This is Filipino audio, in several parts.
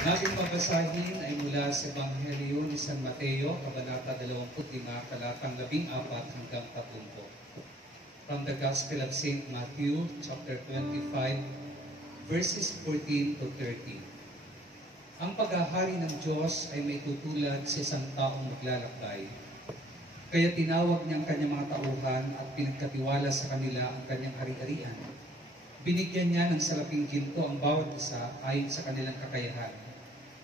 Ang ating babasahin ay mula sa Ebanghelyo ni San Mateo, Kabanata 25, talatang 14 hanggang 30. From the Gospel of St. Matthew, chapter 25, verses 14 to 30. Ang paghahari ng Diyos ay may tutulad sa isang taong maglalakbay. Kaya tinawag niya ang kanyang mga tauhan at pinagkatiwala sa kanila ang kanyang ari-arian. Binigyan niya ng salaping ginto ang bawat isa ayon sa kanilang kakayahan.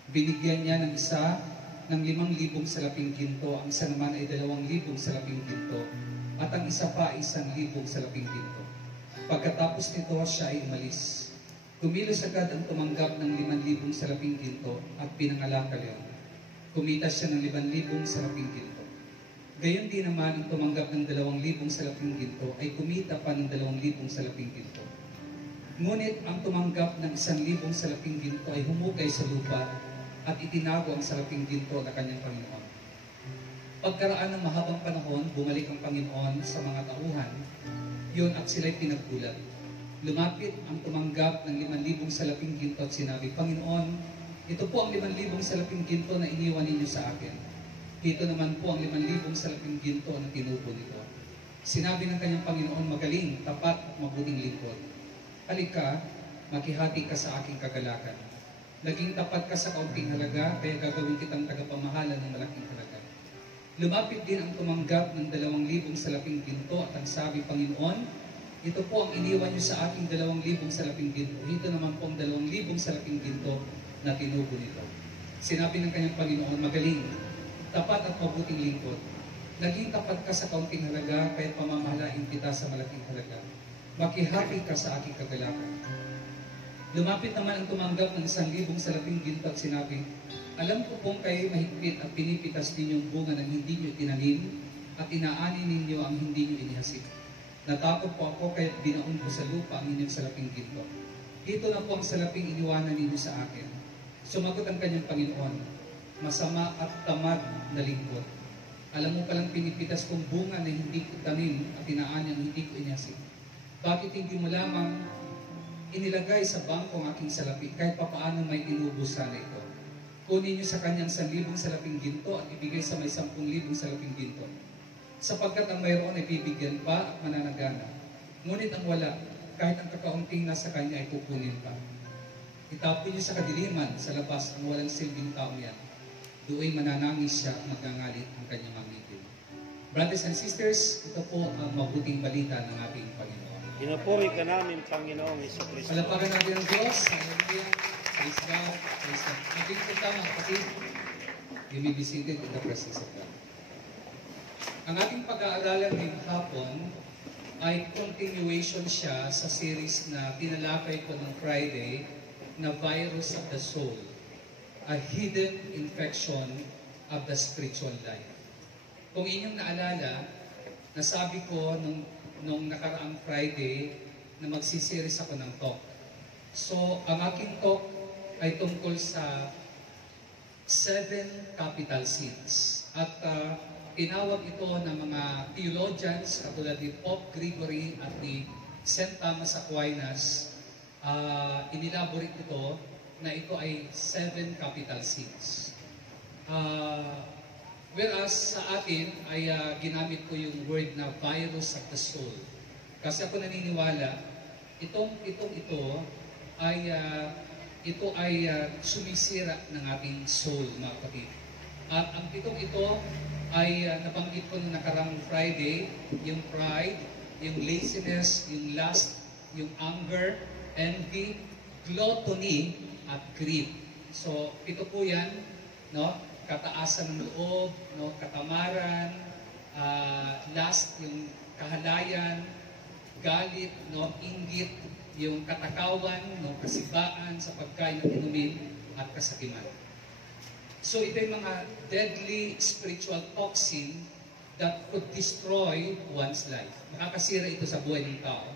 Binigyan niya ng isa ng 5,000 salaping ginto, ang isa naman ay 2,000 salaping ginto, at ang isa pa ay 1,000 salaping ginto. Pagkatapos nito, siya ay umalis. Kumilos agad ang tumanggap ng 5,000 salaping ginto at pinangalakal yun. Kumita siya ng 5,000 salaping ginto. Gayon din naman ang tumanggap ng 2,000 salaping ginto ay kumita pa ng 2,000 salaping ginto. Ngunit ang tumanggap ng 1,000 salaping ginto ay humukay sa lupa at itinago ang salaping ginto na kanyang Panginoon. Pagkaraan ng mahabang panahon, bumalik ang Panginoon sa mga tauhan, yun at sila'y pinaggulat. Lumapit ang tumanggap ng 5,000 salaping ginto at sinabi, Panginoon, ito po ang 5,000 salaping ginto na iniwan ninyo sa akin. Ito naman po ang 5,000 salaping ginto na tinubo nito. Sinabi ng kanyang Panginoon, magaling, tapat at mabuting lingkod. Halika, makihati ka sa aking kagalakan. Naging tapat ka sa kaunting halaga, kaya gagawin kitang tagapamahala ng malaking halaga. Lumapit din ang tumanggap ng 2,000 salaping ginto at ang sabi, Panginoon, ito po ang iniwan niyo sa aking 2,000 salaping ginto. Ito naman po ang 2,000 salaping ginto na tinubo nito. Sinabi ng kanyang Panginoon, magaling, tapat at mabuting lingkod. Naging tapat ka sa kaunting halaga, kaya pamamahalain kita sa malaking halaga. Makihati ka sa aking kagalakan. Lumapit naman ang tumanggap ng 1,000 salaping ginto at sinabi, alam ko pong kayo mahigpit at pinipitas ninyong bunga ng hindi nyo tinanim at inaani ninyo ang hindi nyo inihasik. Natakot po ako kaya binaon ko sa lupa ang inyong salaping ginto. Ito na po ang salaping iniwanan ninyo sa akin. Sumagot ang kanyang Panginoon, masama at tamad na lingkod. Alam mo palang pinipitas kong bunga na hindi ko tanim at inaani ang hindi ko inihasik. Bakit hindi mo lamang inilagay sa bangko ang aking salapi kahit papaano may inubos sana ito? Kunin niyo sa kanyang 1,000 salaping ginto at ibigay sa may 10,000 salaping ginto. Sapagkat ang mayroon ay bibigyan pa at mananagana. Ngunit ang wala, kahit ang kakaunting nasa kanya ay kukunin pa. Itapon niyo sa kadiliman, sa labas, ang walang silbing taong yan. Doon mananangis siya at magngangalit ang kanyang mamigil. Brothers and sisters, ito po ang mabuting balita ng ating Panginoon. Pinupuri ka namin, Panginoong Jesucristo. Palapakan natin ang Diyos. Hallelujah. Praise God. Praise God. Maging punta mga kapatid. You may be seated in the presence of God. Ang ating pag-aaralan ngayong hapon ay continuation siya sa series na tinalakay ko ng Friday na Virus of the Soul, a hidden infection of the spiritual life. Kung inyong naalala, nasabi ko nung nakaraang Friday na magsisiris ako ng talk. So, ang aking talk ay tungkol sa 7 capital sins. At tinawag ito ng mga theologians katulad ni Pope Gregory at ni St. Thomas Aquinas. Inilaborate ito na ito ay 7 capital sins. Whereas sa atin ay ginamit ko yung word na virus of the soul. Kasi ako naniniwala, ito ay sumisira ng ating soul, mga kapatid. At ang pitong ito ay nabanggit ko noong nakarang Friday, yung pride, yung laziness, yung lust, yung anger, envy, gluttony, at greed. So, ito po yan, no? Kataasan ng loob, no? Katamaran, lust, yung kahalayan, galit, no? Inggit, yung katakawan, no? Kasibaan sa pagkain at inumin, at kasakiman. So ito yung mga deadly spiritual toxin that could destroy one's life. Makakasira ito sa buhay ng tao.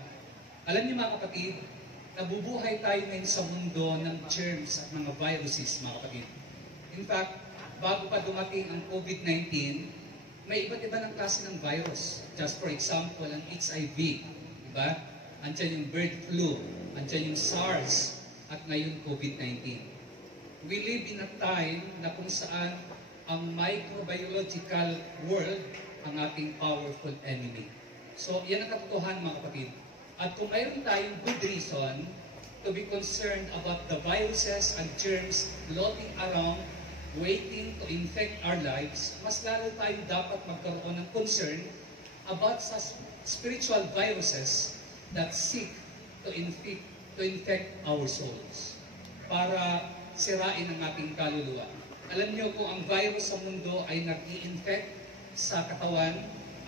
Alam niyo mga kapatid, nabubuhay tayo ngayon sa mundo ng germs at mga viruses, mga kapatid. In fact, bago pa dumating ang COVID-19, may iba't iba ng klase ng virus. Just for example, ang HIV, diba? Andiyan yung bird flu, andiyan yung SARS, at ngayon COVID-19. we live in a time na kung saan ang microbiological world ang ating powerful enemy. So, yan ang katotohanan mga kapatid. At kung mayroon tayong good reason to be concerned about the viruses and germs floating around, waiting to infect our lives, mas lalo tayo dapat magkaroon ng concern about sa spiritual viruses that seek to infect our souls para sirain ang ating kaluluwa. Alam niyo kung ang virus sa mundo ay nag-i-infect sa katawan,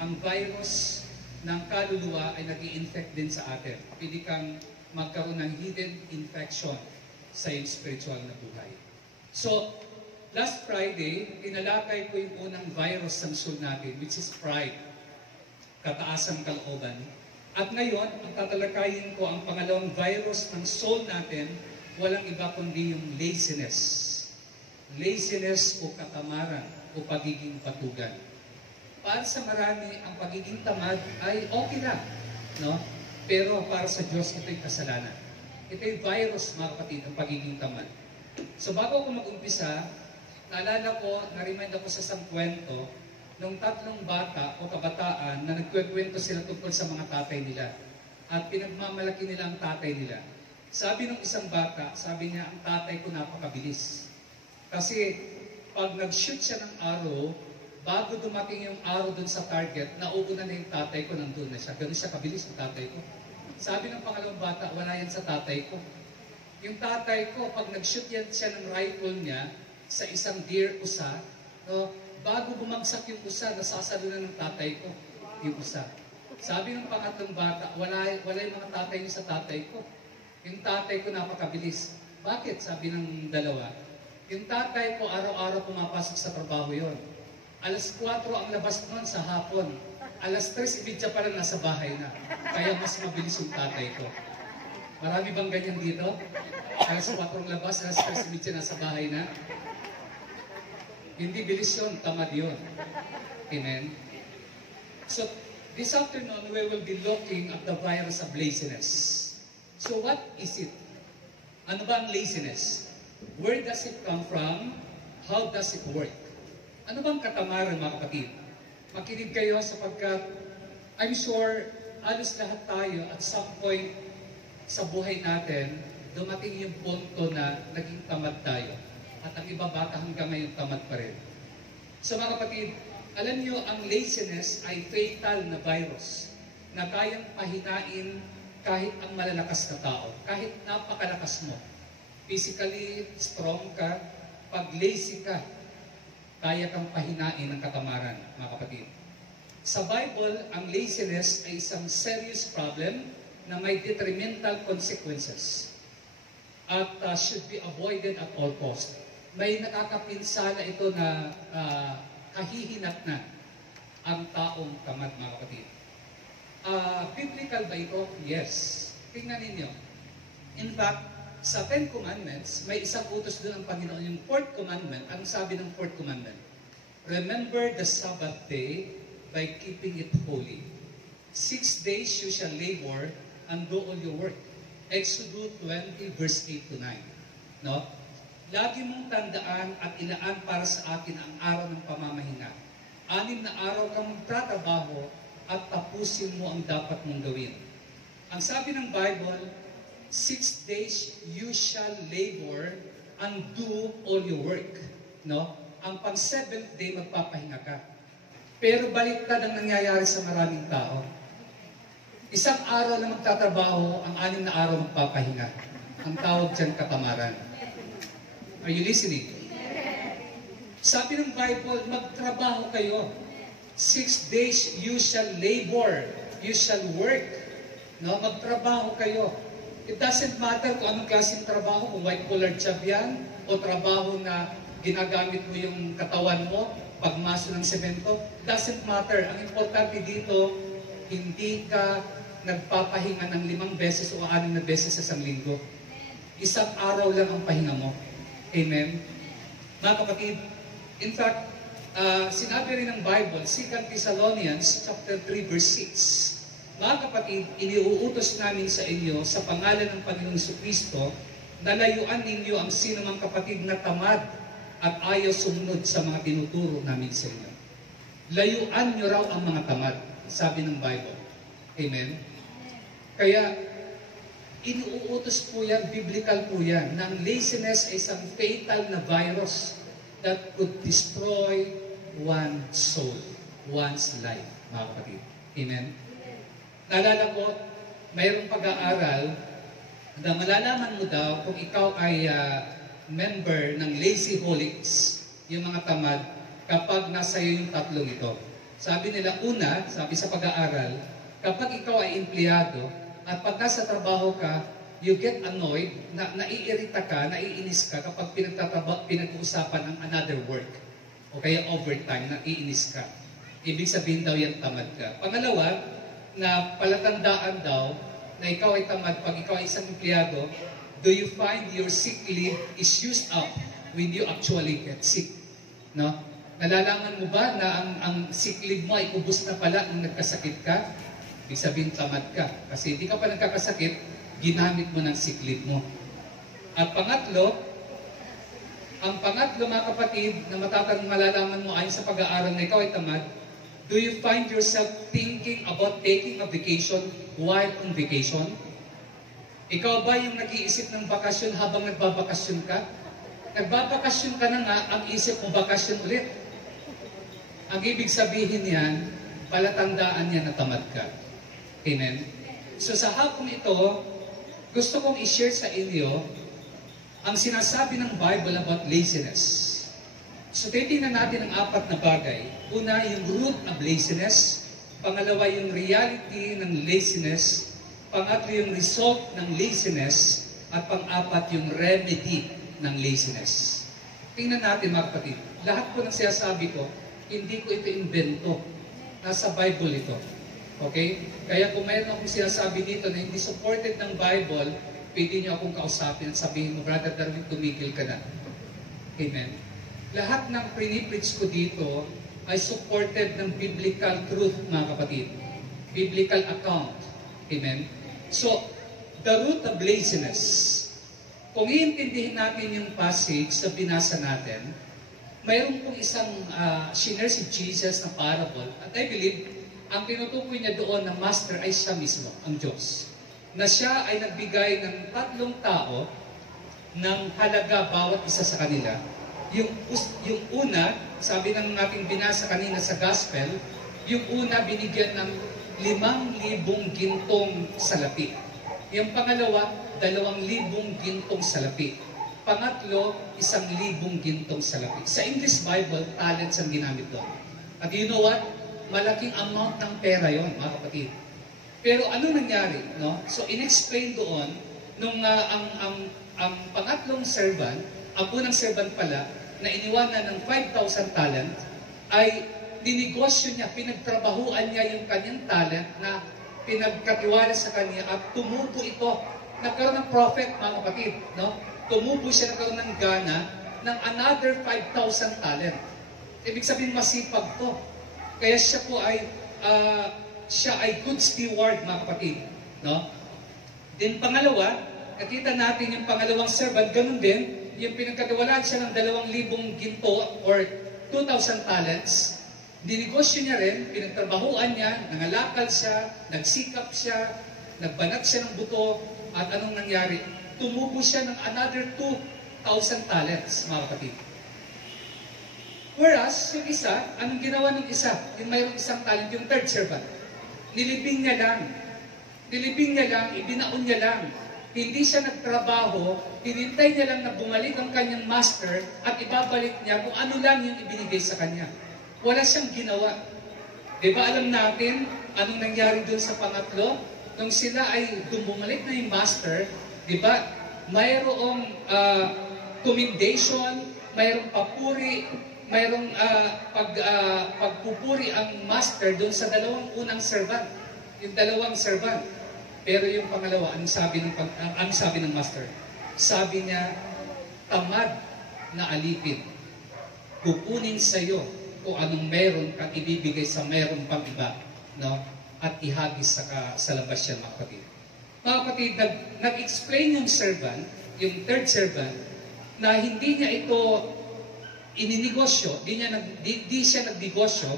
ang virus ng kaluluwa ay nag-i-infect din sa atin. Pwede kang magkaroon ng hidden infection sa iyong spiritual na buhay. So, last Friday, tinalakay ko yung unang virus ng soul natin, which is pride, kataasang kalooban. At ngayon, ang tatalakayin ko ang pangalawang virus ng soul natin, walang iba kundi yung laziness. Laziness o katamaran o pagiging patugan. Para sa marami, ang pagiging tamad ay okay lang, no? Pero para sa Diyos, ito'y kasalanan. Ito'y virus, mga kapatid, ang pagiging tamad. So bago ako mag-umpisa, naalala ko, na-remind ako sa isang kwento, nung 3 bata o kabataan na nagkwekwento sila tungkol sa mga tatay nila. At pinagmamalaki nila ang tatay nila. Sabi ng isang bata, sabi niya, ang tatay ko napakabilis. Kasi pag nag-shoot siya ng arrow, bago dumating yung arrow dun sa target, nauuna na yung tatay ko, nandun na siya. Ganun siya kabilis ang tatay ko. Sabi ng pangalawang bata, wala yan sa tatay ko. Yung tatay ko, pag nag-shoot yan siya ng rifle niya sa isang deer usa, no, bago bumagsak yung usa, nasasalunan ng tatay ko yung usa. Sabi ng pangatlong bata, wala yung mga tatay niya sa tatay ko. Yung tatay ko napakabilis. Bakit? Sabi ng dalawa. Yung tatay ko araw-araw pumapasok sa trabaho yon. Alas 4 ang labas noon sa hapon. Alas 3:30 pa lang nasa bahay na. Kaya mas mabilis yung tatay ko. Marami bang ganyan dito? Alas 4 ang labas, alas 3:30 nasa bahay na. Hindi bilis yun, tamad yun. Amen? So, this afternoon, we will be looking at the virus of laziness. So, what is it? Ano ba ang laziness? Where does it come from? How does it work? Ano bang katamaran, mga kapatid? Makinig kayo sapagkat I'm sure halos lahat tayo at some point sa buhay natin, dumating yung punto na naging tamad tayo. At ang iba baka hanggang ngayon tamad pa rin. So mga kapatid, alam niyo ang laziness ay fatal na virus na kayang pahinain kahit ang malalakas na tao. Kahit napakalakas mo. Physically strong ka, pag lazy ka, kaya kang pahinain ng katamaran, mga kapatid. Sa Bible, ang laziness ay isang serious problem na may detrimental consequences at should be avoided at all cost. May nakakapinsala ito na kahihinat na ang taong tamad, mga kapatid. Biblical ba ito? Yes. Tingnan ninyo. In fact, sa 10 Commandments, may isang utos doon ang Panginoon, yung 4th Commandment. Ang sabi ng 4th Commandment? Remember the Sabbath day by keeping it holy. 6 days you shall labor and do all your work. Exodus 20 verse 8 to 9. No? Lagi mong tandaan at ilaan para sa akin ang araw ng pamamahinga. 6 na araw kang magtatrabaho at tapusin mo ang dapat mong gawin. Ang sabi ng Bible, 6 days you shall labor and do all your work. No? Ang pang 7th day magpapahinga ka. Pero baliktad ang nangyayari sa maraming tao. Isang araw na magtatrabaho, ang 6 na araw magpapahinga. Ang tawag dyan katamaran. Are you listening? Sabi ng Bible, magtrabaho kayo. 6 days you shall labor, you shall work. No? Magtrabaho kayo. It doesn't matter kung anong klaseng trabaho, kung white collar job yan, o trabaho na ginagamit mo yung katawan mo, pagmaso ng semento. Doesn't matter. Ang importante dito, hindi ka nagpapahinga ng 5 beses o 6 na beses sa isang linggo. Isang araw lang ang pahinga mo. Amen? Mga kapatid, in fact, sinabi rin ng Bible, 2 Thessalonians chapter 3 verse 6, mga kapatid, iniuutos namin sa inyo sa pangalan ng Panginoong Jesucristo nalayuan ninyo ang sinumang kapatid na tamad at ayaw sumunod sa mga tinuturo namin sa inyo. Layuan nyo raw ang mga tamad, sabi ng Bible. Amen? Kaya, inuutos po yan, biblical po yan, na ang laziness ay isang fatal na virus that could destroy one's soul, one's life, mga kapatid. Amen? Naalala ko, mayroong pag-aaral na malalaman mo daw kung ikaw ay member ng lazyholics, yung mga tamad, kapag nasa iyo yung tatlong ito. Sabi nila, una, sabi sa pag-aaral, kapag ikaw ay empleyado at pag nasa trabaho ka, you get annoyed, naiirita ka, naiinis ka kapag pinag-uusapan ang another work o kaya overtime, naiinis ka. Ibig sabihin daw yan tamad ka. Pangalawa, na palatandaan daw na ikaw ay tamad pag ikaw ay isang empleyado, do you find your sick leave is used up when you actually get sick? No? Nalalaman mo ba na ang sick leave mo ay ubos na pala nung nagkasakit ka? Ibig sabihin tamad ka. Kasi hindi ka pa nagkakasakit, ginamit mo ng sick leave mo. At pangatlo, ang pangatlo mga kapatid na malalaman mo ayon sa pag-aaral na ikaw ay tamad, do you find yourself thinking about taking a vacation while on vacation? Ikaw ba yung nag-iisip ng bakasyon habang nagbabakasyon ka? Nagbabakasyon ka na nga, ang isip mo bakasyon ulit. Ang ibig sabihin yan, palatandaan niya na tamad ka. Amen? So sa hapong ito, gusto kong i-share sa inyo ang sinasabi ng Bible about laziness. So titingnan natin ang apat na bagay. Una, yung root of laziness. Pangalawa, yung reality ng laziness. Pangatlo, yung result ng laziness. At pang-apat, yung remedy ng laziness. Tingnan natin mga kapatid. Lahat po ng sinasabi ko, hindi ko ito invento. Nasa Bible ito. Okay? Kaya kung mayroon akong sinasabi dito na hindi supported ng Bible, pwede niyo akong kausapin at sabihin mo, Brother Darwin, tumigil ka na. Amen? Lahat ng pre-preach ko dito ay supported ng biblical truth, mga kapatid. Biblical account. Amen? So, the root of laziness. Kung iintindihin natin yung passage sa binasa natin, mayroon pong isang shinare si Jesus na parable. At I believe, ang tinutukoy niya doon na master ay siya mismo, ang Diyos. Na siya ay nagbigay ng 3 tao ng halaga bawat isa sa kanila. Yung una, sabi ng ating binasa kanina sa gospel, yung una binigyan ng 5,000 gintong salapi. Yung pangalawa, 2,000 gintong salapi. Pangatlo, 1,000 gintong salapi. Sa English Bible, talents ang ginamit doon. At you know what? Malaking amount ng pera yon, mga kapatid. Pero ano nangyari? No? So, in-explain doon, nung ang pangatlong servant, ang unang servant pala, na iniwanan ng 5,000 talent, ay dinegosyo niya, pinagtrabahuan niya yung kanyang talent na pinagkatiwala sa kanya at tumubo ito. Nagkaroon ng profit, mga kapatid. No? Tumubo siya, nagkaroon ng gana ng another 5,000 talent. Ibig sabihin, masipag to. Kaya siya po ay good steward, mga kapatid. No? Then pangalawa, nakita natin yung pangalawang servant, ganun din, yung pinagkatiwalaan siya ng 2,000 ginto or 2,000 talents, dinegosyo niya rin, pinagtrabahuan niya, nangalakal siya, nagsikap siya, nagbanat siya ng buto, at anong nangyari? Tumubo siya ng another 2,000 talents, mga kapatid. Whereas, yung isa, anong ginawa ng isa? Yung mayroong isang talent, yung third servant. Nilibing niya lang. Nilibing niya lang, ibinaon niya lang. Hindi siya nagtrabaho, hinintay niya lang na bumalik ang kanyang master at ibabalik niya kung ano lang yung ibinigay sa kanya. Wala siyang ginawa. Diba alam natin anong nangyari doon sa pangatlo? Nung sila ay bumalik na yung master, diba, mayroong commendation, mayroong papuri, mayroong pagpupuri ang master doon sa dalawang unang servant. Yung dalawang servant. Pero yung pangalawa, anong sabi ng master? Sabi niya, tamad na alipin. Kukunin sa iyo kung anong meron kang ibibigay sa meron pang iba, no? At ihagis sa labas yan, mga kapatid. Mga kapatid, nag-explain yung servant yung third servant, na hindi niya ito ininegosyo, di siya nagnegosyo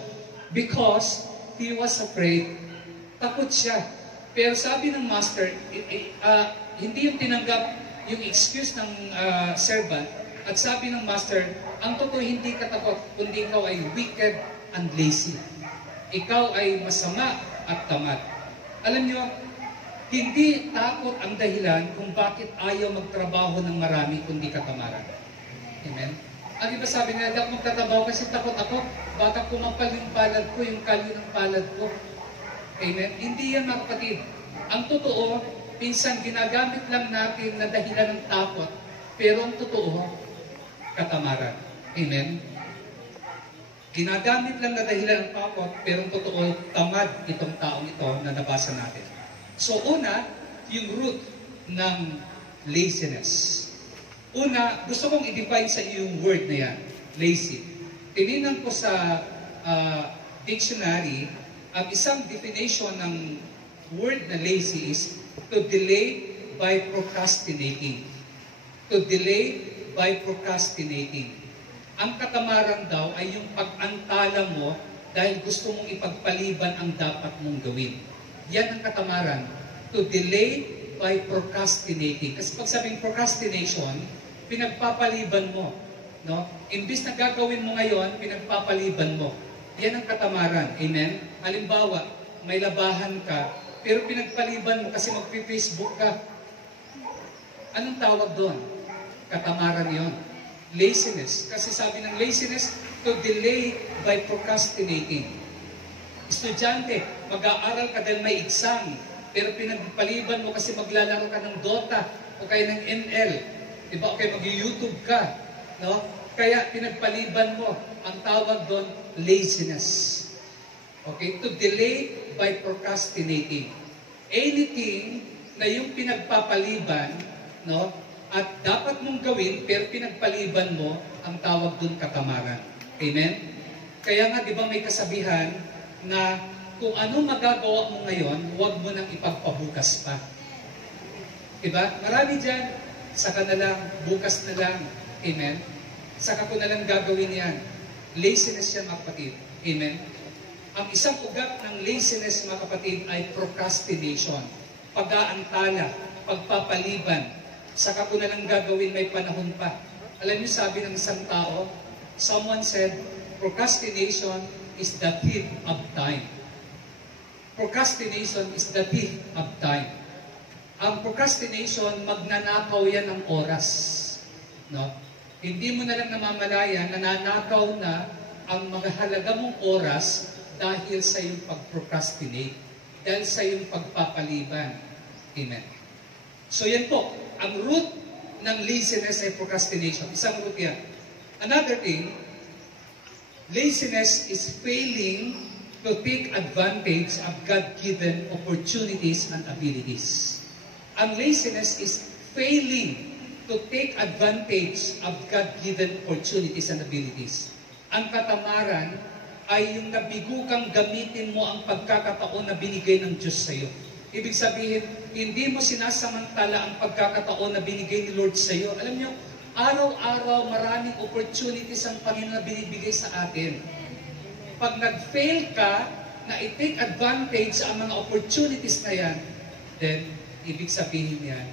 because he was afraid. Takot siya. Pero sabi ng master, hindi yung tinanggap yung excuse ng servant, at sabi ng master, ang totoo hindi ka takot, kundi ikaw ay wicked and lazy. Ikaw ay masama at tamad. Alam nyo, hindi takot ang dahilan kung bakit ayaw magtrabaho ng marami kundi katamaran. Amen? Ang iba sabi nila, dapat magtatrabaho kasi takot ako, baka kumampal yung palad ko, yung kalyo ng palad ko. Amen? Hindi yan mga kapatid. Ang totoo, minsan ginagamit lang natin na dahilan ng takot, pero ang totoo, katamaran. Amen? Ginagamit lang na dahilan ng takot, pero ang totoo, tamad itong taong ito na nabasa natin. So una, yung root ng laziness. Una, gusto kong i-define sa iyo yung word na yan, lazy. Tininan ko sa dictionary, ang isang definition ng word na lazy is to delay by procrastinating. To delay by procrastinating. Ang katamaran daw ay yung pag-antala mo dahil gusto mong ipagpaliban ang dapat mong gawin. Yan ang katamaran. To delay by procrastinating. Kasi pag sabing procrastination, pinagpapaliban mo. No? Imbis na gagawin mo ngayon, pinagpapaliban mo. Yan ang katamaran. Amen? Halimbawa, may labahan ka, pero pinagpaliban mo kasi magpi-Facebook ka. Anong tawag doon? Katamaran yon. Laziness. Kasi sabi ng laziness, to delay by procrastinating. Estudyante, mag-aaral ka dahil may exam, pero pinagpaliban mo kasi maglalaro ka ng Dota o kaya ng ML. Diba? O kaya mag-YouTube ka. No? Kaya pinagpaliban mo. Ang tawag doon, laziness. Okay? To delay by procrastinating. Anything na yung pinagpapaliban, no? At dapat mong gawin, pero pinagpaliban mo, ang tawag doon katamaran. Amen? Kaya nga, di ba may kasabihan na kung ano magagawa mo ngayon, huwag mo nang ipagpabukas pa. Diba? Marami dyan, saka na lang, bukas na lang. Amen? Saka ko na lang gagawin yan. Laziness yan, mga kapatid. Amen? Ang isang ugat ng laziness, mga kapatid, ay procrastination. Pag-aantala, pagpapaliban. Saka ko na lang gagawin, may panahon pa. Alam niyo, sabi ng isang tao, someone said, procrastination is the thief of time. Procrastination is the thief of time. Ang procrastination, magnanakaw yan ng oras. No? Hindi mo na lang namamalayan, nananakaw na ang magahalaga mong oras dahil sa iyong pag-procrastinate, dahil sa iyong pagpapaliban. Amen. So yan po, ang root ng laziness ay procrastination. Isang root yan. Another thing, laziness is failing to take advantage of God-given opportunities and abilities. Ang laziness is failing to take advantage of God-given opportunities and abilities. Ang katamaran ay yung nabigo kang gamitin mo ang pagkakataon na binigay ng Diyos sa iyo. Ibig sabihin, hindi mo sinasamantala ang pagkakataon na binigay ni Lord sa iyo. Alam niyo, araw-araw maraming opportunities ang Panginoon na binibigay sa atin. Pag nag-fail ka na i-take advantage sa mga opportunities na yan, then, ibig sabihin yan,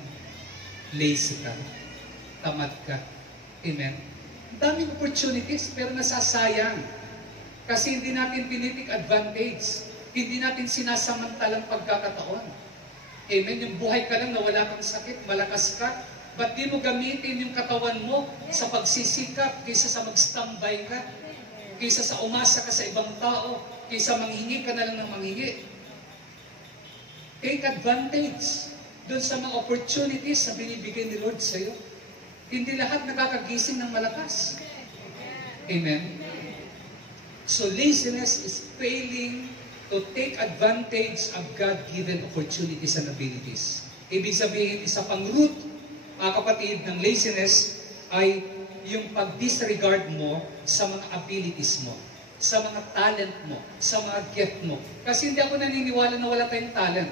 lazy ka, tamad ka. Amen? Ang daming opportunities, pero nasasayang. Kasi hindi natin tinitik advantage. Hindi natin sinasamantalang pagkakataon. Amen? Yung buhay ka lang na wala kang sakit, malakas ka, ba't di mo gamitin yung katawan mo sa pagsisikap kaysa sa mag-standby ka? Kaysa sa umasa ka sa ibang tao, kaysa manghingi ka na lang ng manghingi. Take advantage doon sa mga opportunities na binibigay ni Lord sa iyo. Hindi lahat nakakagising ng malakas. Amen? So laziness is failing to take advantage of God-given opportunities and abilities. Ibig sabihin, isa pang root, mga kapatid, ng laziness ay yung pag-disregard mo sa mga abilities mo, sa mga talent mo, sa mga gift mo. Kasi hindi ako naniniwala na wala tayong talent.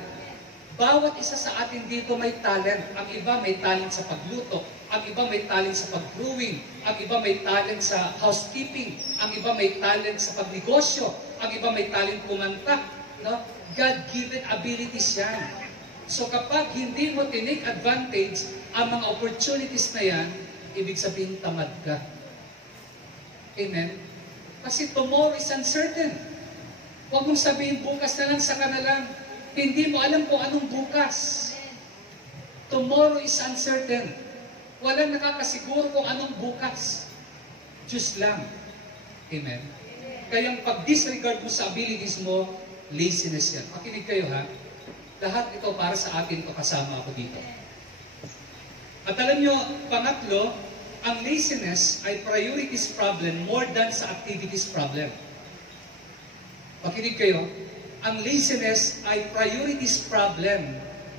Bawat isa sa atin dito may talent. Ang iba may talent sa pagluto. Ang iba may talent sa pag-brewing. Ang iba may talent sa housekeeping. Ang iba may talent sa pagnegosyo. Ang iba may talent kumanta. No? God-given abilities yan. So kapag hindi mo tinake advantage ang mga opportunities na yan, ibig sabihin tamad ka. Amen? Kasi tomorrow is uncertain. Huwag mong sabihin bukas na lang, saka na lang. Hindi mo alam kung anong bukas. Tomorrow is uncertain. Walang nakakasiguro kung anong bukas. Diyos lang. Amen? Kaya pag-disregard mo sa abilities mo, laziness yan. Makinig kayo ha. Lahat ito para sa atin ito, kasama ako dito. At alam nyo, pangatlo, ang laziness ay priorities problem more than sa activities problem. Makinig kayo, ang laziness ay priorities problem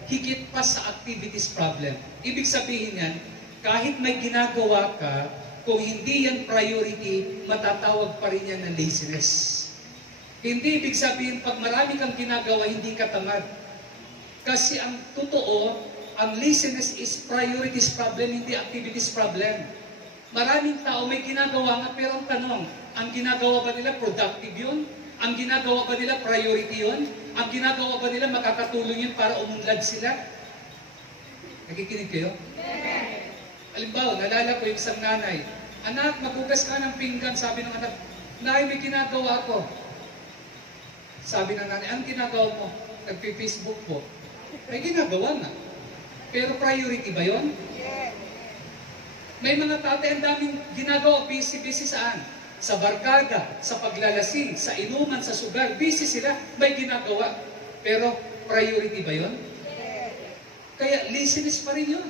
higit pa sa activities problem. Ibig sabihin yan, kahit may ginagawa ka, kung hindi yan priority, matatawag pa rin yan na laziness. Hindi ibig sabihin, pag marami kang ginagawa, hindi ka tamad. Kasi ang totoo, ang laziness is priorities problem, hindi activities problem. Maraming tao may ginagawa nga, pero ang tanong, ang ginagawa ba nila productive yun? Ang ginagawa ba nila priority yun? Ang ginagawa ba nila makakatulong yun para umunlad sila? Nakikinig kayo? Halimbawa, nalala ko yung isang nanay, anak, maghugas ka ng pinggan, sabi ng anak, nay, may ginagawa ko. Sabi ng nanay, anong ginagawa mo? Nagpi-Facebook po. May ginagawa na. Pero priority ba yun? May mga tatay ang daming ginagawa, busy-busy saan? Sa barkada, sa paglalasing, sa inuman, sa sugar, busy sila, may ginagawa. Pero priority ba yun? Kaya laziness pa rin yun.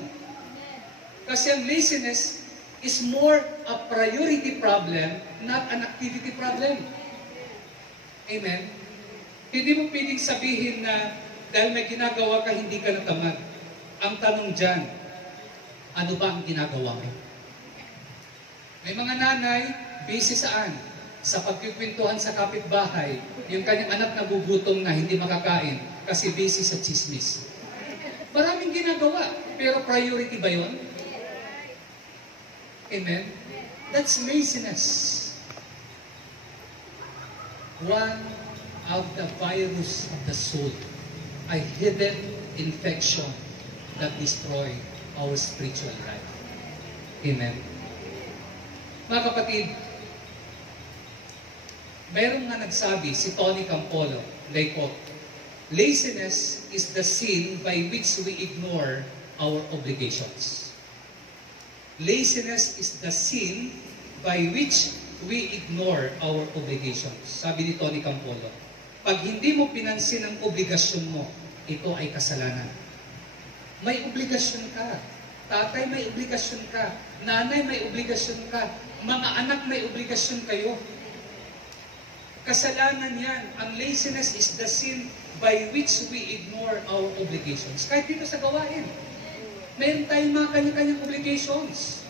Kasi ang laziness is more a priority problem, not an activity problem. Amen? Hindi mo pwedeng sabihin na dahil may ginagawa ka, hindi ka natamad. Ang tanong dyan, ano ba ang ginagawa mo? May mga nanay, busy saan? Sa pagkikwentuhan sa kapitbahay, yung kanyang anak nagugutom na hindi makakain kasi busy sa chismis. Maraming ginagawa, pero priority ba yun? Amen? That's laziness. One of the virus of the soul, a hidden infection that destroy our spiritual life. Amen? Mga kapatid, mayroong nga nagsabi, si Tony Campolo, they quote, laziness is the sin by which we ignore our obligations. Laziness is the sin by which we ignore our obligations. Sabi ni Tony Campolo, pag hindi mo pinansin ang obligasyon mo, ito ay kasalanan. May obligasyon ka. Tatay, may obligasyon ka. Nanay, may obligasyon ka. Mga anak, may obligasyon kayo. Kasalanan yan. Ang laziness is the sin by which we ignore our obligations. Kahit dito sa gawain. Meron tayong mga kanya-kanyang obligations.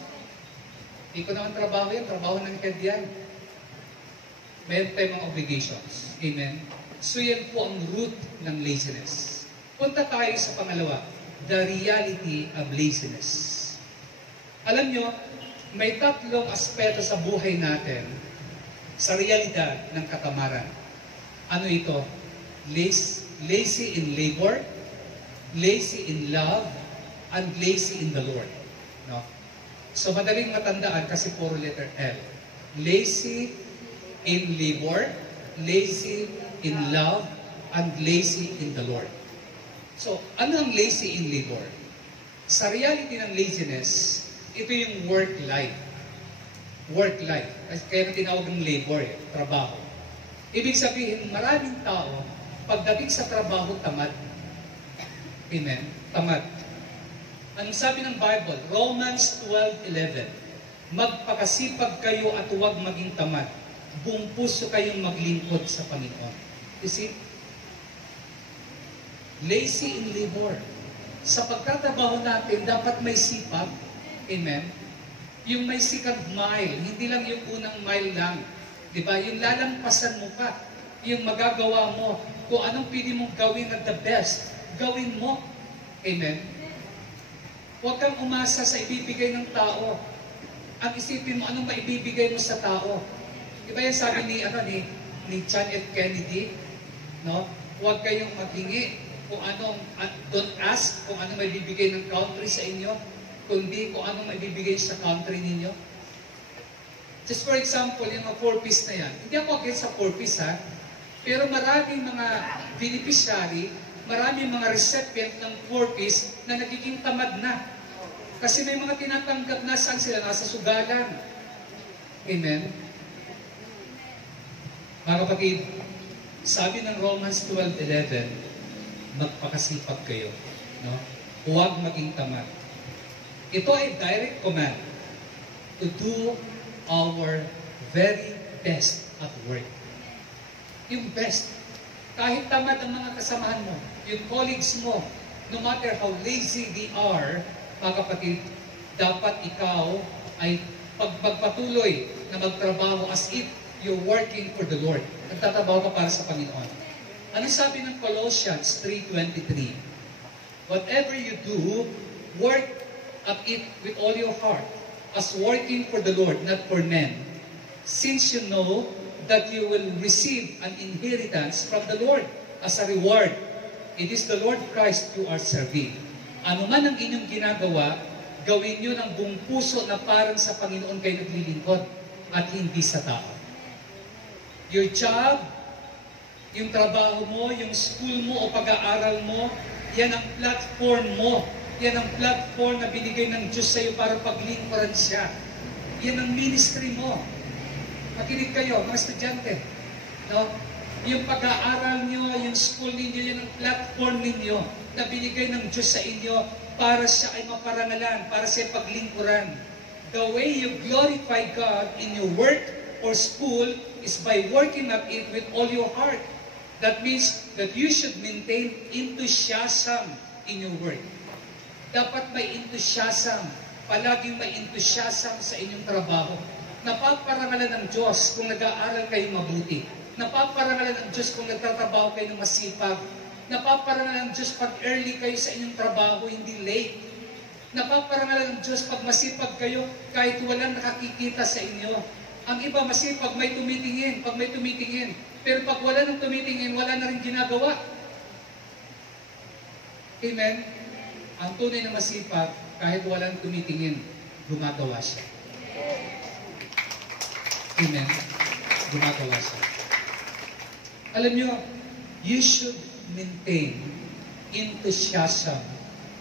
Hindi ko naman trabaho yan. Trabaho ng head yan. Meron tayong mga obligations. Amen? So yan po ang root ng laziness. Punta tayo sa pangalawa. The reality of laziness. Alam nyo, may tatlong aspeto sa buhay natin sa realidad ng katamaran. Ano ito? Lazy in labor, lazy in love, and lazy in the Lord. No? So madaling matandaan kasi puro letter L. Lazy in labor, lazy in love, and lazy in the Lord. So, ano ang lazy in labor? Sa reality ng laziness, ito yung work life. Work life. Kaya tinawag ng labor, trabaho. Ibig sabihin, maraming tao, pagdating sa trabaho, tamad. Amen? Tamad. Anong sabi ng Bible? Romans 12:11. Magpakasipag kayo at huwag maging tamad. Buong puso kayong maglingkod sa Panginoon. You see? Lazy in labor. Sa pagtatrabaho natin, dapat may sipag. Amen? Yung may second mile, hindi lang yung unang mile lang. Diba? Yung lalampasan mo pa. Yung magagawa mo, kung anong pwede mong gawin na the best, gawin mo. Amen? Huwag kang umasa sa ibibigay ng tao. Ang isipin mo, anong maibibigay mo sa tao? Diba yan sabi ni John F. Kennedy? No? Huwag kayong maghingi kung anong, don't ask kung anong maibibigay ng country sa inyo, kundi kung anong maibibigay sa country ninyo. Just for example, yung mga 4-piece na yan. Hindi ako against sa 4-piece ha, pero maraming mga beneficiary, maraming mga recipient ng 4-piece na nagiging tamad na. Kasi may mga tinatanggap na saan sila, nasa sugalan. Amen? Mga kapatid, sabi ng Romans 12:11, magpakasipag kayo. No? Huwag maging tamad. Ito ay direct command to do our very best at work. Yung best. Kahit tamad ang mga kasamahan mo, yung colleagues mo, no matter how lazy they are, mga kapatid, dapat ikaw ay pagpatuloy na magtrabaho as if you're working for the Lord. Nagtatrabaho ka para sa Panginoon. Ano sabi ng Colossians 3:23? Whatever you do, work at it with all your heart, as working for the Lord, not for men, since you know that you will receive an inheritance from the Lord as a reward. It is the Lord Christ you are serving. Ano man ang inyong ginagawa, gawin nyo ng buong puso na parang sa Panginoon kayo naglilingkod at hindi sa tao. Your job, yung trabaho mo, yung school mo o pag-aaral mo, yan ang platform mo. Yan ang platform na binigay ng Diyos sa iyo para paglingkuran siya. Yan ang ministry mo. Makinig kayo, mga estudyante. No? Yung pag-aaral nyo, yung school ninyo, yan ang platform ninyo na binigay ng Diyos sa inyo para siya ay maparangalan, para siya paglingkuran. The way you glorify God in your work or school is by working at it with all your heart. That means that you should maintain enthusiasm in your work. Dapat may enthusiasm, palaging may enthusiasm sa inyong trabaho. Napaparangalan ng Diyos kung nag-aaral kayo mabuti. Napaparangalan ng Diyos kung nagtatrabaho kayo ng masipag. Napaparangalan ng Diyos pag early kayo sa inyong trabaho, hindi late. Napaparangalan ng Diyos pag masipag kayo kahit walang nakakikita sa inyo. Ang iba masipag, may tumitingin, pag may tumitingin. Pero pag wala nang tumitingin, wala na rin ginagawa. Amen? Ang tunay na masipag, kahit walang tumitingin, gumagawa siya. Amen? Gumagawa siya. Alam nyo, you should maintain enthusiasm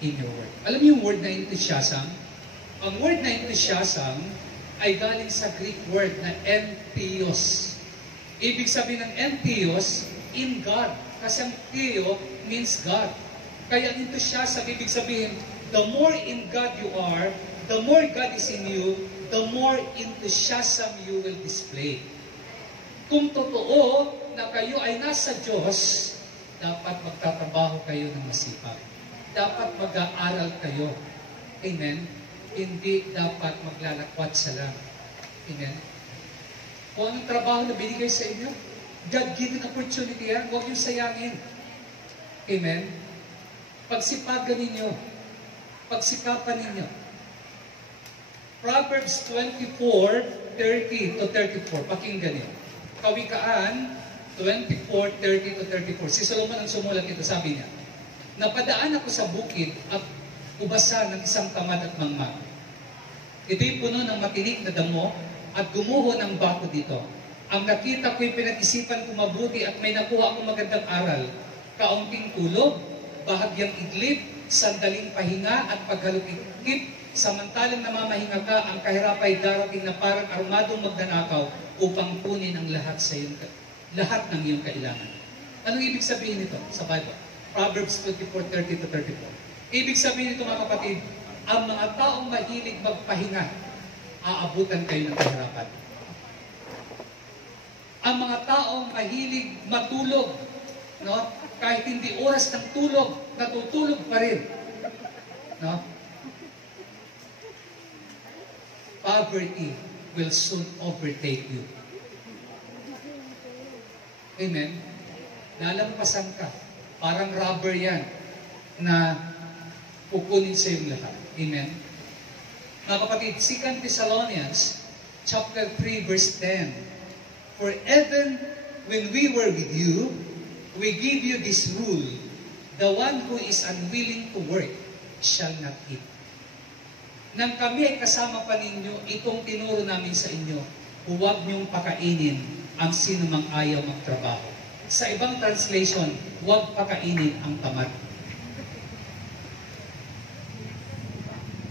in your work. Alam niyo yung word na enthusiasm? Ang word na enthusiasm ay galing sa Greek word na entheos. Ibig sabihin ng entheos, in God. Kasi ang theo means God. Kaya ang enthusiasm, ibig sabihin, the more in God you are, the more God is in you, the more enthusiasm you will display. Kung totoo na kayo ay nasa Diyos, dapat magtatrabaho kayo ng masipag. Dapat mag-aaral kayo. Amen? Hindi dapat maglalakwat sa lang. Amen? Kung anong trabaho na binigay sa inyo, God-given opportunity yan, huwag yung sayangin. Amen? Pagsipagan ninyo. Pagsikapan ninyo. Proverbs 24:30-34. Pakinggan niyo. Kawikaan 24:30-34. Si Solomon ang sumulat ito, sabi niya, napadaan ako sa bukid at ubasan ng isang tamad at mangmang. Ito'y puno ng matinik na damo at gumuho ng bako dito. Ang nakita ko'y pinag-isipan ko mabuti at may nakuha akong magandang aral. Kaunting tulog, bahagyang idlip, sandaling pahinga at paghalukikip, samantalang namamahinga ka, ang kahirap ay darating na parang armadong magnanakaw upang kunin ang lahat ng iyong kailangan. Anong ibig sabihin nito sa Bible? Proverbs 24:30-34. Ibig sabihin nito, mga kapatid, ang mga taong mahilig magpahinga, aabutan kayo ng kahirapan. Ang mga taong mahilig matulog, no? Kahit hindi oras ng tulog, natutulog pa rin. No? Poverty will soon overtake you. Amen? Lalampasan ka. Parang rubber yan. na kukunin sa iyong lahat. Amen? Mga kapatid, 2 Thessalonians chapter 3 verse 10. For even when we were with you, we give you this rule, the one who is unwilling to work shall not eat. Nang kami ay kasama pa ninyo, itong tinuro namin sa inyo, huwag niyong pakainin ang sinumang ayaw magtrabaho. Sa ibang translation, huwag pakainin ang tamad.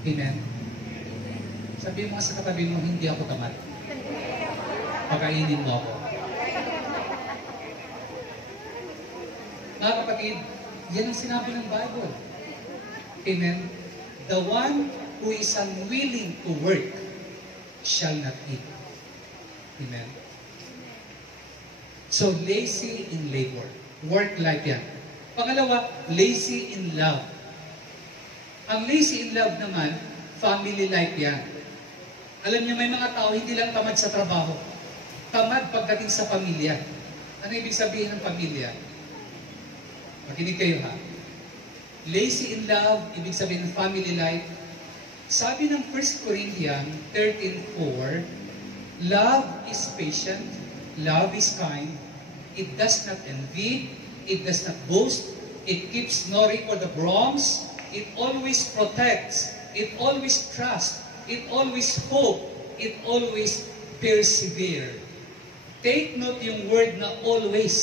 Amen? Sabihin mo sa katabi mo, hindi ako tamad. Pakainin mo ako. Mga kapatid, yan ang sinabi ng Bible. Amen? The one who is unwilling to work shall not eat. Amen? So, lazy in labor. Work life yan. Pangalawa, lazy in love. Ang lazy in love naman, family life yan. Alam niyo, may mga tao hindi lang tamad sa trabaho. Tamad pagdating sa pamilya. Ano ibig sabihin ng pamilya? Makinig kayo ha. Lazy in love, ibig sabihin ng family life. Sabi ng 1 Corinthians 13:4, love is patient, love is kind, it does not envy, it does not boast, it keeps no record of wrongs, it always protects, it always trusts, it always hope, it always persevere. Take note yung word na always.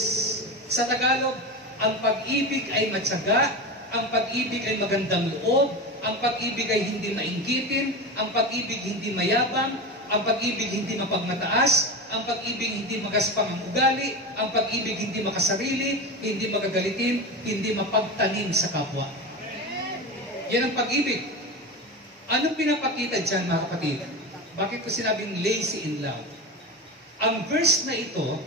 Sa Tagalog, ang pag-ibig ay matyaga, ang pag-ibig ay magandang loob, ang pag-ibig ay hindi mainggitin, ang pag-ibig hindi mayabang, ang pag-ibig hindi mapagmataas, ang pag-ibig hindi magaspang ang ugali, ang pag-ibig hindi makasarili, hindi magagalitin, hindi mapagtanim sa kapwa. Yan ang pag-ibig. Anong pinapakita dyan, mga kapatid? Bakit ko sinabing lazy in love? Ang verse na ito,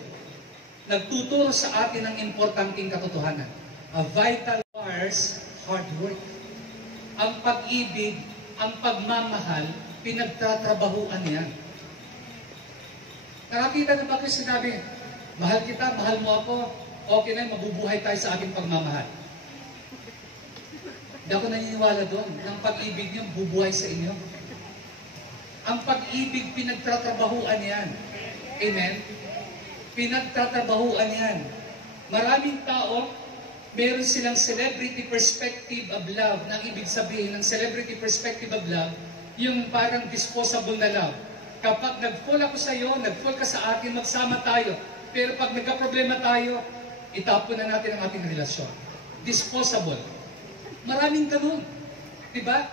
nagtuturo sa atin ng importanteng katotohanan. A vital requires hard work. Ang pag-ibig, ang pagmamahal, pinagtatrabahuan yan. Nakakita na ba kayo sinabi, mahal kita, mahal mo ako, okay na, mabubuhay tayo sa ating pagmamahal. Hindi ako naniniwala doon. Ang pag-ibig niyo, bubuhay sa inyo. Ang pag-ibig, pinagtatrabahuan yan. Amen? Pinagtatrabahuan yan. Maraming tao, meron silang celebrity perspective of love. Nang ibig sabihin ng celebrity perspective of love, yung parang disposable na love. Kapag nag-fall ako sa iyo, nag-fall ka sa akin, magsama tayo. Pero pag nagka-problema tayo, itapon na natin ang ating relasyon. Disposable. Maraming ganun. Diba?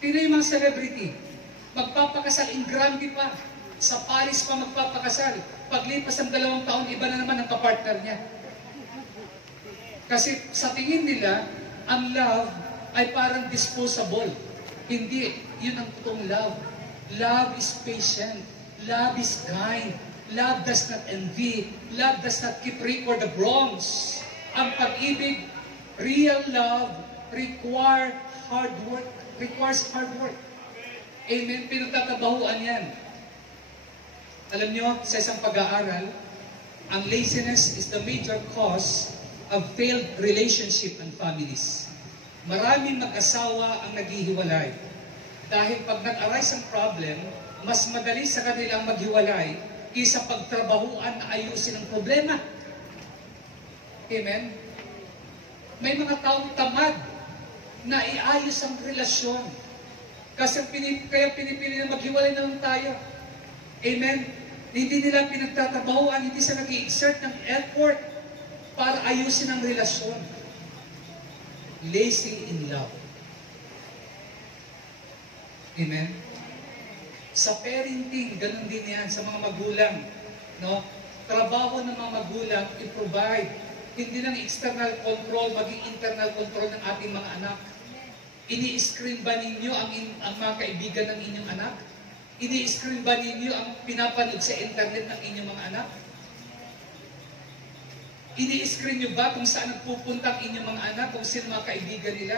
Tingnan yung mga celebrity. Magpapakasal in grande pa. Sa Paris pa magpapakasal. Paglipas ng 2 taon, iba na naman ang kapartner niya. Kasi sa tingin nila, ang love ay parang disposable. Hindi. Yun ang totoong love. Love is patient. Love is kind. Love does not envy. Love does not keep record of wrongs. Ang pag-ibig, real love, requires hard work. Amen? Pinagtatabahuan yan. Alam nyo, sa isang pag-aaral, ang laziness is the major cause of failed relationship and families. Maraming mag-asawa ang naghihiwalay. Dahil pag nag-arise ang problem, mas madali sa kanilang maghiwalay kaysa pagtrabahuan na ayusin ang problema. Amen? May mga taong tamad na iayos ang relasyon. Kasi kaya pinipili na maghiwalay na lang tayo. Amen? Hindi nila pinagtatrabahuan, hindi sila nag-i-exert ng effort para ayusin ang relasyon. Lazy in love. Amen? Sa parenting, ganun din yan sa mga magulang. No? Trabaho ng mga magulang, i-provide. Hindi lang external control, maging internal control ng ating mga anak. Ini-screen ba ninyo ang mga kaibigan ng inyong anak? Ini-screen ba ninyo ang pinapanood sa internet ng inyong mga anak? Ini-screen nyo ba kung saan nagpupunta ang inyong mga anak, kung sino mga kaibigan nila?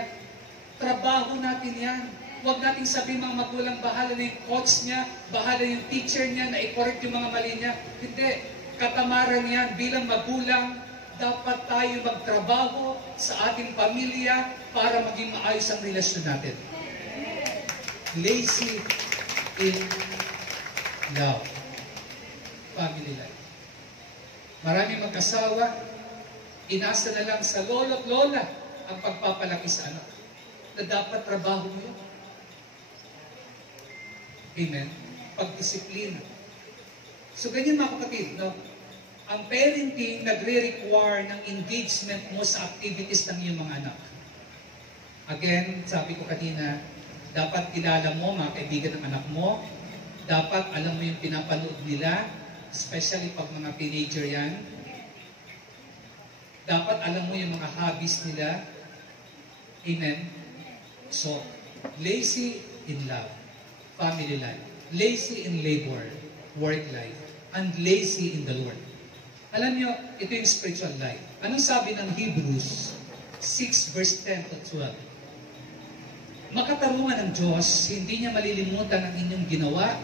Trabaho natin yan. Huwag nating sabihin mga magulang, bahala na yung coach niya, bahala yung teacher niya na i-correct yung mga mali niya. Hindi. Katamaran yan. Bilang magulang, dapat tayo magtrabaho sa ating pamilya para maging maayos ang relasyon natin. Lazy in love. Family life. Maraming mag-asawa, inasa na lang sa lolo at lola ang pagpapalaki sa anak. Na dapat trabaho mo yun. Amen? Pagdisiplina. So ganyan mga kapatid, no? Ang parenting nagre-require ng engagement mo sa activities ng iyong mga anak. Again, sabi ko kanina, dapat kilala mo mga kaibigan ng anak mo, dapat alam mo yung pinapanood nila, especially pag mga teenager yan. Dapat alam mo yung mga hobbies nila. Amen? So, lazy in love, family life. Lazy in labor, work life. And lazy in the Lord. Alam nyo, ito yung spiritual life. Anong sabi ng Hebrews 6 verse 10 to 12? Makatarungan ng Diyos, hindi niya malilimutan ang inyong ginawa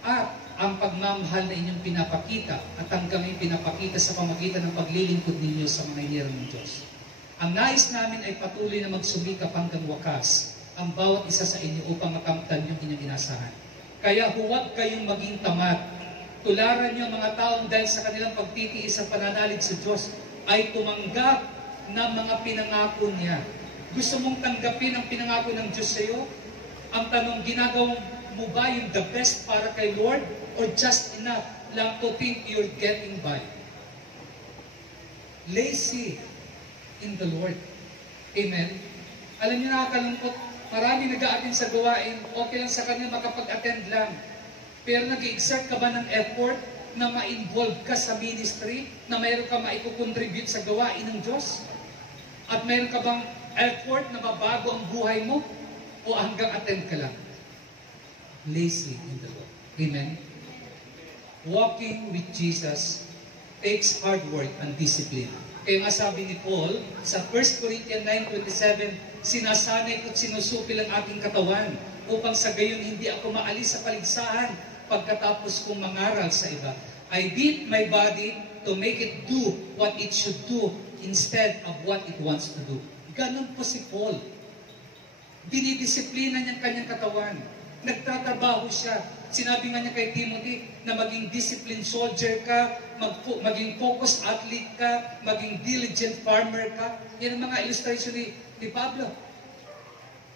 at ang pagmamahal na inyong pinapakita at hanggang yung pinapakita sa pamagitan ng paglilingkod ninyo sa mga inirang ng Diyos. Ang nais namin ay patuloy na magsumikap hanggang wakas ang bawat isa sa inyo upang makamtan yung inyong inasahan. Kaya huwag kayong maging tamad. Tularan niyo ang mga taong dahil sa kanilang pagtitiis sa pananalig sa Diyos ay tumanggap ng mga pinangako niya. Gusto mong tanggapin ang pinangako ng Diyos sa iyo? Ang tanong, ginagawa mo ba yung the best para kay Lord or just enough lang to think you're getting by? Lazy in the Lord. Amen? Alam niyo, nakakalungkot, marami nag-a-attend sa gawain, okay lang sa kanila makapag-attend lang. Pero nag-exert ka ba ng effort na ma-involve ka sa ministry, na mayroon ka maikukontribute sa gawain ng Diyos? At mayroon ka bang effort na mabago ang buhay mo? O hanggang attend ka lang? Lazy in the Lord. Amen? Walking with Jesus takes hard work and discipline. Kaya nga sabi ni Paul sa 1 Corinthians 9:27, sinasanay ko't sinusupil ang aking katawan upang sa gayon hindi ako maalis sa paligsahan pagkatapos kong mangaral sa iba. I beat my body to make it do what it should do instead of what it wants to do. Ganun po si Paul. Dinidisiplina niya ang kanyang katawan. Nagtatrabaho siya. Sinabi nga niya kay Timothy na maging disciplined soldier ka, maging focused athlete ka, maging diligent farmer ka. Yan ang mga illustration ni Pablo.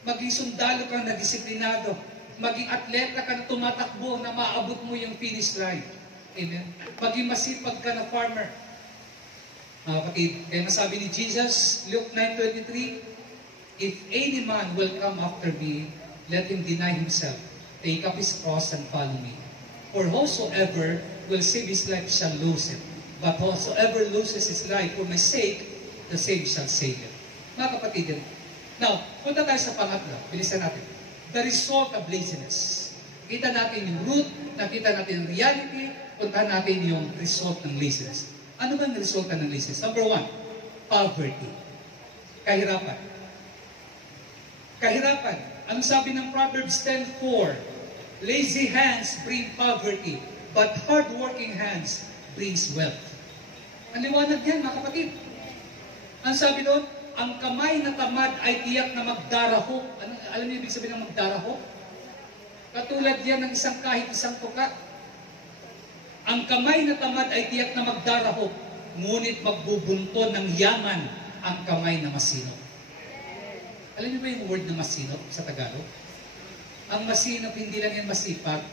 Maging sundalo ka na disiplinado. Maging atleta ka na tumatakbo na maabot mo yung finish line. Amen? Maging masipag ka na farmer. Mga kapatid, kaya nasabi ni Jesus, Luke 9:23, if any man will come after me, let him deny himself, take up his cross and follow me. For whosoever will save his life shall lose it. But whosoever loses his life for my sake, the same shall save it. Mga kapatid, now, punta tayo sa pangatlo. Bilisan natin. The result of laziness. Kita natin yung root, nakita natin yung reality, puntahan natin yung result ng laziness. Ano ba ang resulta ng laziness? Number 1, poverty. Kahirapan. Kahirapan. Ang sabi ng Proverbs 10:4, lazy hands bring poverty, but hardworking hands brings wealth. Ang liwanag yan, mga kapatid. Ang sabi doon, ang kamay na tamad ay tiyak na magdarahok. Alam niyo ibig sabihin ng magdarahok? Katulad yan ng kahit isang tuka. Ang kamay na tamad ay tiyak na magdarahok, ngunit magbubunto ng yaman ang kamay na masinop. Alam niyo ba yung word na masinop sa Tagalog? Ang masinop, hindi lang yan masipag,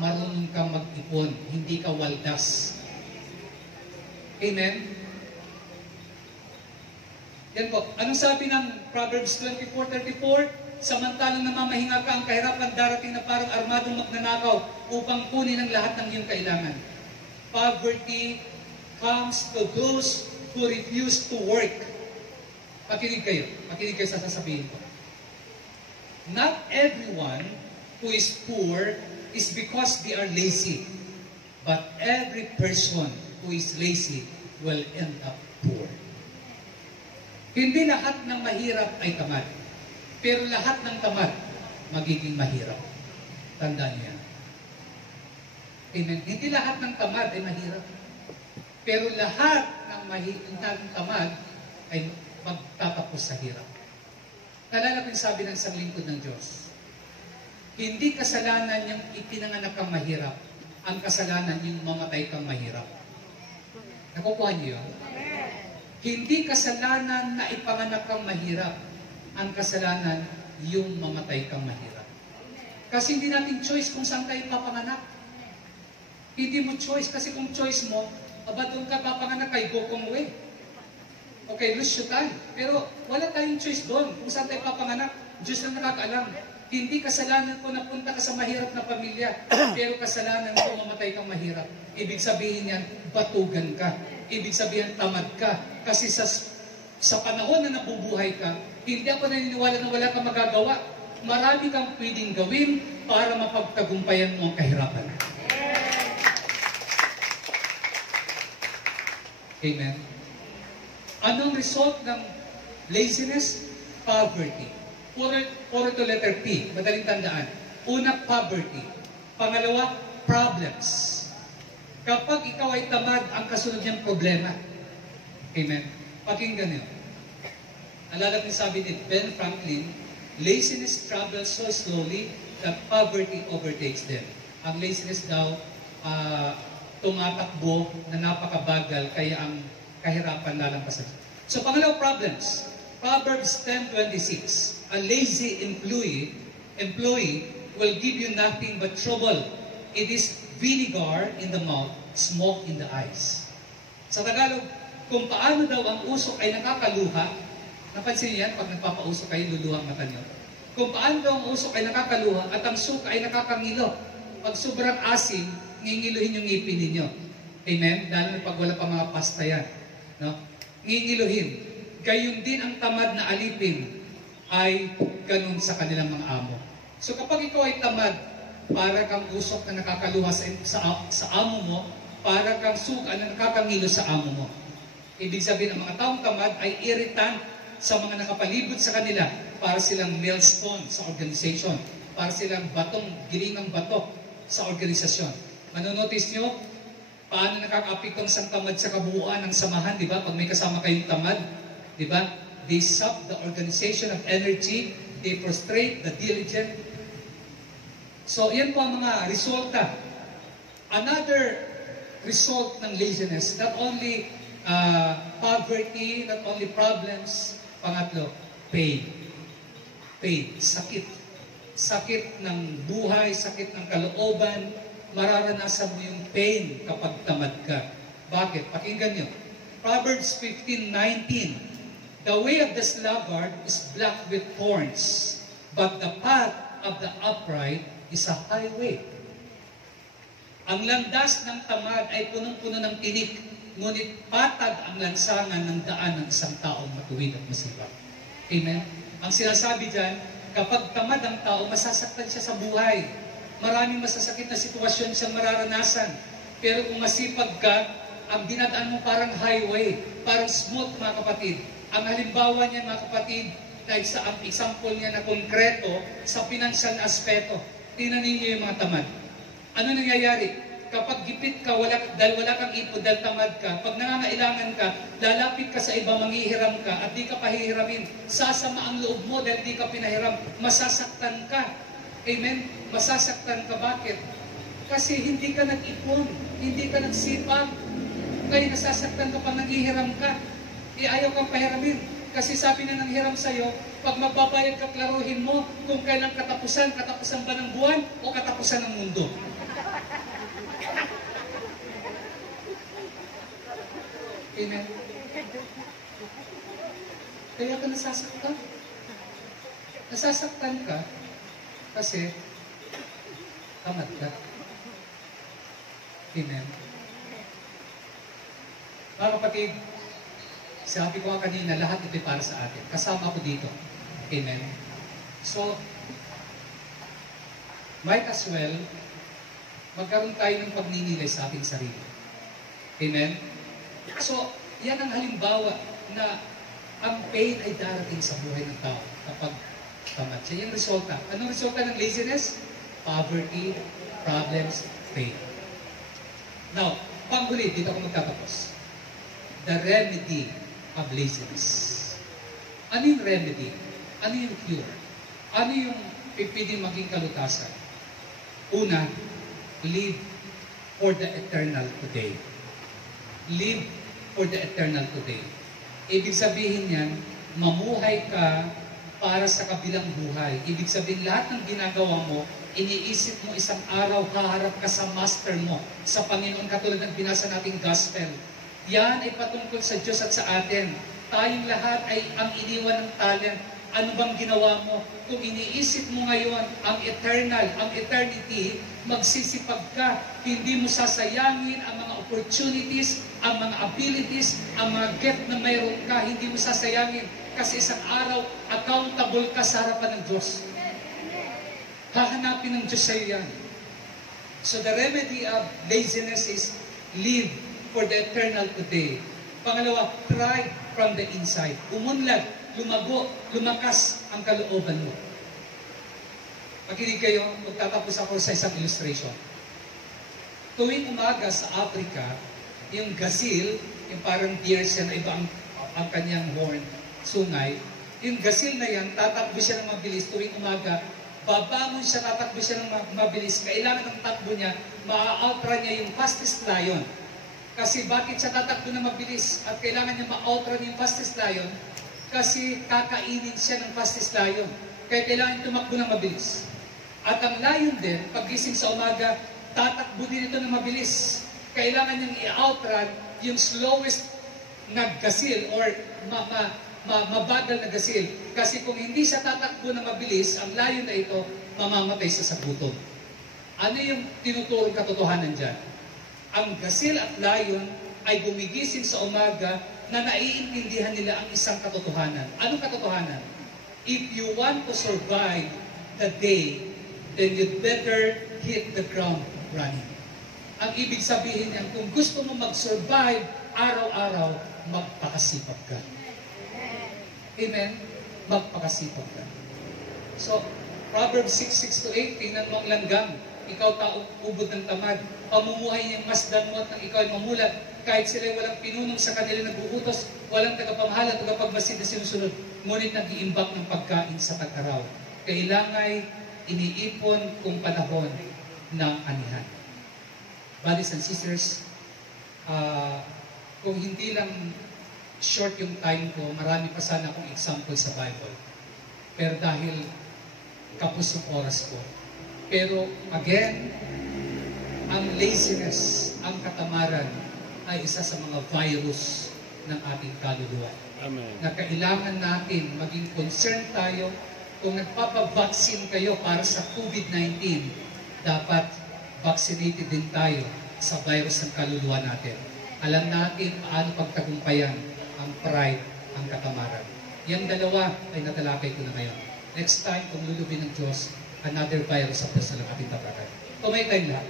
marunong kang mag-ipon, hindi ka waldas. Amen? Yan po. Anong sabi ng Proverbs 24:34? Samantalang namamahinga ka, ang kahirapan darating na parang armadong magnanakaw upang kunin ang lahat ng iyong kailangan. Poverty comes to those who refuse to work. Pakinig kayo sa sasabihin ko. Not everyone who is poor is because they are lazy, but every person who is lazy will end up poor. Hindi lahat ng mahirap ay tamad. Pero lahat ng tamad, magiging mahirap. Tandaan niya. Amen. Hindi lahat ng tamad ay mahirap. Pero lahat ng tamad ay magtatapos sa hirap. Nalala ko yung sabi ng isang lingkod ng Diyos. Hindi kasalanan yung ipinanganak kang mahirap. Ang kasalanan yung mamatay kang mahirap. Nakukuha niyo yun? Hindi kasalanan na ipanganak kang mahirap. Ang kasalanan yung mamatay kang mahirap. Kasi hindi natin choice kung saan tayo papanganak. Hindi mo choice kasi kung choice mo, doon ka papanganak kay Gokong Wei. Okay, Lusyutan. Pero wala tayong choice doon kung saan tayo papanganak. Diyos lang nakakaalam. Hindi kasalanan ko na punta ka sa mahirap na pamilya, pero kasalanan ko mamatay kang mahirap. Ibig sabihin yan, batugan ka. Ibig sabihin, tamad ka. Kasi sa panahon na nabubuhay ka, hindi ako naniniwala na wala kang magagawa. Marami kang pwedeng gawin para mapagtagumpayan mo ang kahirapan. Amen. Anong result ng laziness? Poverty. Puro to letter P. Madaling tandaan. Una, poverty. Pangalawa, problems. Kapag ikaw ay tamad, ang kasunod niyang problema. Amen. Pakinggan niyo. Alala ko sabi ni Ben Franklin, laziness travels so slowly that poverty overtakes them. Ang laziness daw, tumatakbo na napakabagal, kaya ang kahirapan lalampasan. So, pangalawa, problems. Proverbs 10:26. A lazy employee will give you nothing but trouble. It is vinegar in the mouth, smoke in the eyes. Sa Tagalog, kung paano daw ang usok ay nakakaluha, napansin niyo yan, pag nagpapausok kayo, luluha ang mata niyo. Kung paano daw ang usok ay nakakaluha at ang suka ay nakakangilo. Pag sobrang asin, ngingiluhin yung ngipin ninyo. Amen? Lalo na pag wala pa mga pasta yan. No? Ngingiluhin. Gayun din ang tamad na alipin ay ganun sa kanilang mga amo. So kapag ikaw ay tamad, para kang usok na nakakaluha sa amo mo, para kang suka na nakakangilo sa amo mo. Ibig sabihin, ang mga taong tamad ay irritant sa mga nakapalibot sa kanila, para silang millstone sa organization, para silang gilingang bato sa organisasyon. Manonotice nyo, paano nakaka-apekto ang isang tamad sa kabuuan ng samahan, di ba? Pag may kasama kayong tamad, di ba? They sap the organization of energy, they frustrate the diligent. So, yan po ang mga resulta. Another result ng laziness, not only poverty, not only problems, pangatlo, pain. Pain, sakit. Sakit ng buhay, sakit ng kalooban, mararanasan mo yung pain kapag tamad ka. Bakit? Pakinggan nyo. Proverbs 15:19. The way of the sluggard is black with thorns, but the path of the upright is a highway. Ang landas ng tamad ay punong-puno ng tinik, ngunit patag ang lansangan ng daan ng isang taong matuwid at masipag. Amen? Ang sinasabi dyan, kapag tamad ang tao, masasaktan siya sa buhay. Maraming masasakit na sitwasyon siyang mararanasan. Pero kung masipag ka, ang dinadaan mo parang highway, parang smooth, mga kapatid. Ang halimbawa niya, mga kapatid, dahil sa ang example niya na konkreto sa financial na aspeto. Tingnan ninyo yung mga tamad. Ano nangyayari? Kapag gipit ka, dahil wala kang ipon, dahil tamad ka, pag nangangailangan ka, lalapit ka sa iba, manghihiram ka, at di ka pahihiramin. Sasama ang loob mo dahil di ka pinahiram. Masasaktan ka. Amen? Masasaktan ka. Bakit? Kasi hindi ka nag-ipon, hindi ka nagsipag. Kaya nasasaktan ka pag nanghihiram ka. Ayaw kang pahiramin. Kasi sabi na ng hiram sa'yo, pag magbabayad ka, klaruhin mo kung kailan katapusan ba ng buwan o katapusan ng mundo. Amen. Kaya ka nasasaktan. Nasasaktan ka kasi tamad ka. Amen. Mga kapatid, sabi ko kanina, lahat ito para sa atin. Kasama ko dito. Amen. So, might as well, magkaroon tayo ng pagninilay sa ating sarili. Amen. So, yan ang halimbawa na ang pain ay darating sa buhay ng tao kapag tamad siya. Yung resulta. Anong resulta ng laziness? Poverty, problems, pain. Now, panghuli, dito ako magtatapos. The remedy of laziness. Ano yung remedy? Ano yung cure? Ano yung pwedeng maging kalutasan? Una, live for the eternal today. Live for the eternal today. Ibig sabihin yan, mamuhay ka para sa kabilang buhay. Ibig sabihin, lahat ng ginagawa mo, iniisip mo isang araw, haharap ka sa master mo, sa Panginoon, katulad ng binasa nating gospel. Yan ay patungkol sa Diyos at sa atin. Tayong lahat ay ang iniwan ng talent. Ano bang ginawa mo? Kung iniisip mo ngayon ang eternal, ang eternity, magsisipag ka. Hindi mo sasayangin ang mga opportunities, ang mga abilities, ang mga gift na mayroon ka. Hindi mo sasayangin. Kasi isang araw, accountable ka sa harapan ng Diyos. Hahanapin ng Diyos sa iyo yan. So the remedy of laziness is live for the eternal today. Pangalawa, thrive from the inside. Umunlad, lumago, lumakas ang kalooban mo. Makinig kayo, magtatapos ako sa isang illustration. Tuwing umaga sa Africa, yung gazelle, yung parang deer siya na iba ang kanyang horn, sungay, yung gazelle na yan, tatakbo siya ng mabilis tuwing umaga, babangon siya, tatakbo siya ng mabilis. Kailangan ng takbo niya, maa-outrun niya yung fastest lion. Kasi bakit siya tatakbo na mabilis at kailangan niya ma-outrun yung fastest lion? Kasi kakainin siya ng fastest lion. Kaya kailangan niya tumakbo ng mabilis. At ang lion din, pagising sa umaga, tatakbo din ito ng mabilis. Kailangan niyang i-outrun yung slowest na gazelle or mabagal na gazelle. Kasi kung hindi siya tatakbo na mabilis, ang lion na ito, mamamatay siya sa gutom. Ano yung tinuturong katotohanan dyan? Ang gazelle at lion ay gumigising sa umaga na naiintindihan nila ang isang katotohanan. Anong katotohanan? If you want to survive the day, then you'd better hit the ground running. Ang ibig sabihin niyan, kung gusto mo mag-survive araw-araw, magpakasipag ka. Amen? Magpakasipag ka. So, Proverbs 6:6-8, tingnan mo ang langgam. Ikaw taong ubod ng tamad. Pamumuhay niyang masdan mo at nang ikaw ay mamulat. Kahit sila'y walang pinunong sa kanila nag-uutos, walang tagapamahala, tagapagmasid na sinusunod, ngunit nag-iimbak ng pagkain sa tag-araw. Kailangay iniipon kung panahon ng anihan. Brothers and sisters, kung hindi lang short yung time ko, marami pa sana akong example sa Bible. Pero dahil kapos yung oras ko. Pero again, ang laziness, ang katamaran, ay isa sa mga virus ng ating kaluluwa. Amen. Na kailangan natin maging concerned tayo. Kung nagpapavaccine kayo para sa COVID-19, dapat vaccinated din tayo sa virus ng kaluluwa natin. Alam natin paano pagtagumpayan ang pride, ang katamaran. Yang dalawa ay natalakay ko na ngayon. Next time, kung lulubin ng Diyos, another virus sa personal ating tapakan. Kumain tayo lahat.